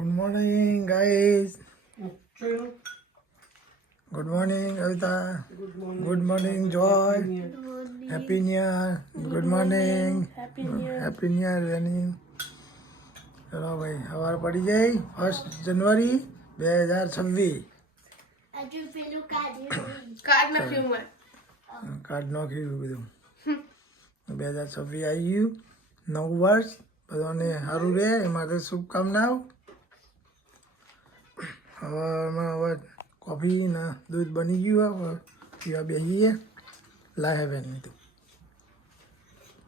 Good morning, guys. Good morning, Avita. Good morning, Joy. Happy New Year. Good morning. Happy New Year, Rani. ચલો ભાઈ સવાર પડી જાય 1 જાન્યુઆરી 2026. Card નાખ્યું બધું 2026 આવી ગયું નવું વર્ષ બધાને સારું રહે એ માટે શુભકામનાઓ. હવે કોફી ને દૂધ બની ગયું હવે પીવા બેસીએ લાહે બેન તો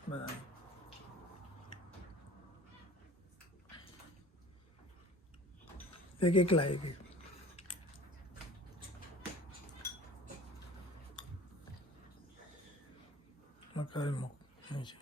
બધા એક લાવી ગયું. મકાઈ મૂક છે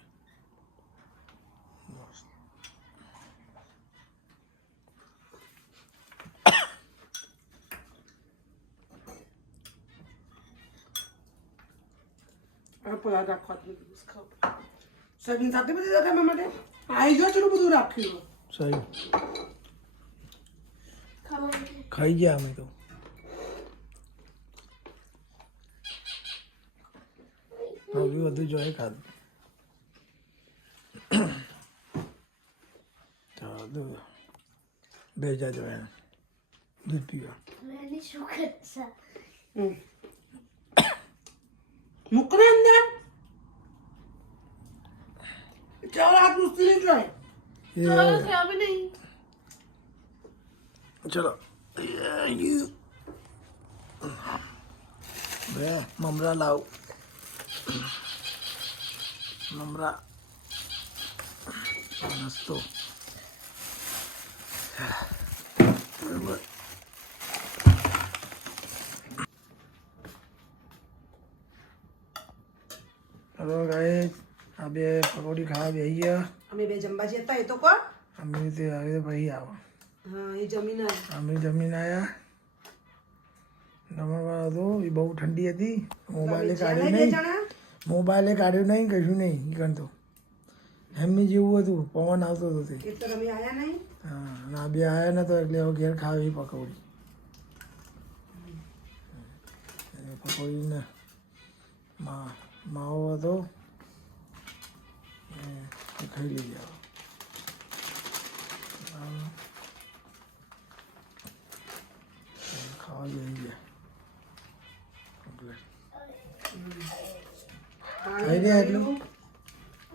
સગીન સાથે બધી રાખવા માટે આવી ગયો ચલું બધું રાખ્યું સહી ખાઈ ગયા અમે તો હવે બધું જોઈએ ખાધું ચાલો બે જા જોયા દૂધ પીવા મુકને અંદર ચાલ આપ મુસ્તી જોય ચલો બે મમરા લાવ મમરા નાસ્તો બરાબર. હલો ગાઈસ આ બે પકોડી ખાવા બેસી ગયા અમે બે જમવા જતા એ તો કોણ અમે તે હવે તો ભાઈ આવો હા એ જમીન અમે જમીન આવ્યા જમવા હતું એ બહુ ઠંડી હતી મોબાઈલે કાઢ્યું નહીં કશું નહીં કરતો એમની જેવું હતું પવન આવતો હતો તે એ તો અમે આયા નહીં હા અને આ બે આવ્યા નતો એટલે હવે ઘેર ખાવી પકોડી પકોડીને માવો હતો એ ખાઈ લીધી ખાવા જઈ ગયા થઈ ગયા એટલું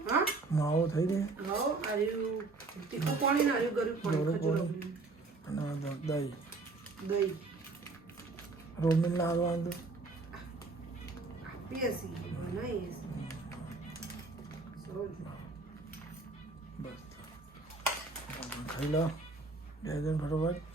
હા માવો થઈ ગયા હો આર્યું તીખું પાણી ને આર્યું ગરમ પાણી ખજૂર અને દહીં દહીં રોમિન ના આવવાનું પીએસી બનાવીએ બસ ખાઈ લો બે જણ ફટોફટ